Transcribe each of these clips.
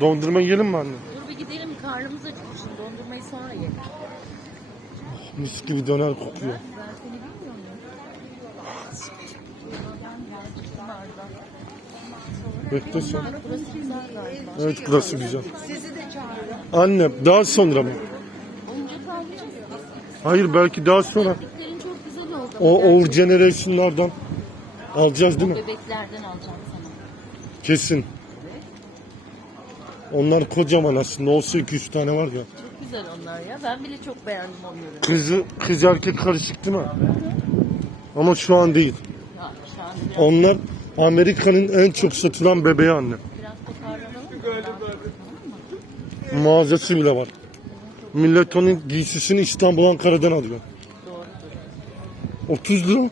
Dondurma yiyelim mi anne? Dur bir gidelim karnımız acıkmış. Dondurmayı sonra yiyelim. Mis gibi döner kokuyor. Ben seni bilmiyor muyum? Bekle sen. Burası güzel. Evet burası güzel. Anne daha sonra mı? Hayır belki daha sonra. Bebeklerin çok güzel oldu. O Our Generation'lardan alacağız değil mi? Bebeklerden alacağım sana. Kesin. Onlar kocaman aslında. Olsa 2-3 tane var ya. Çok güzel onlar ya. Ben bile çok beğendim onları. Kızı, kız erkek karışık değil mi? Ama şu an değil. Ha, şu an biraz, Onlar Amerika'nın en çok satılan bebeği anne. biraz toparlanalım. Mağazası bile var. Millet onun giysisini İstanbul Ankara'dan alıyor. Doğrudur. 30 lira. E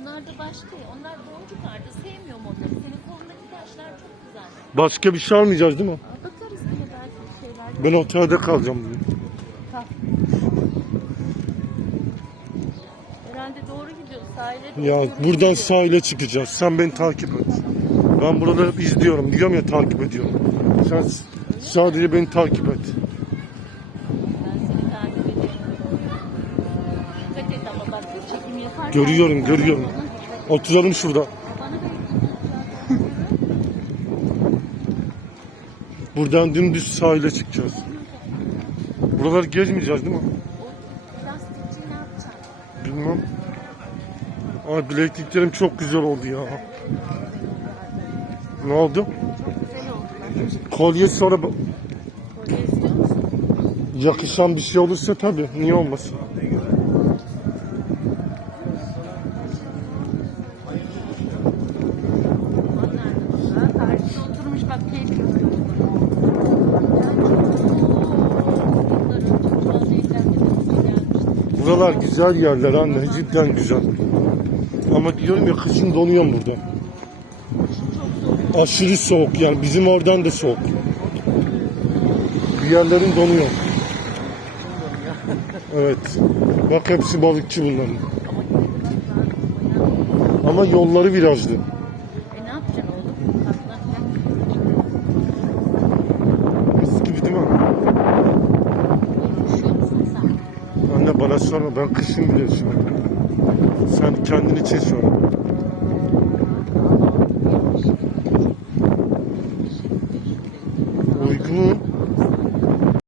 onlar da başka. Onlar boncuk vardı. Sevmiyorum onları. Senin kolundaki taşlar çok güzel. Başka bir şey almayacağız değil mi? Ben otelde kalacağım bugün. Kal. Herhalde doğru gidiyoruz. Sahile Ya doğru buradan gidiyoruz. sahile çıkacağız. Sen beni takip et. Ben buraları izliyorum. Diyorum ya takip ediyorum. Sen sadece beni takip et. Takip ediyorum. Dikkat et ama bak çekim yaparken. Görüyorum, görüyorum. Oturalım şurada. Bana da Buradan dümdüz sahile çıkacağız. Buraları gezmeyeceğiz değil mi? Bilmem. Ay bilekliklerim çok güzel oldu ya. Ne oldu? Kolye sonra yakışan bir şey olursa tabii. Niye olmasın? Buralar güzel yerler anne. Cidden güzel. Ama diyorum ya kışın donuyorum burada. Aşırı soğuk yani bizim oradan da soğuk. Bir yerlerin donuyor. Evet. Bak hepsi balıkçı bunların. Ama yolları virajlı. E ne yapacaksın oğlum? Katlanacak. Mis gibi değil mi? Üşüyor musun sorma ben kışın bile üşüyorum. Sen kendini şu an.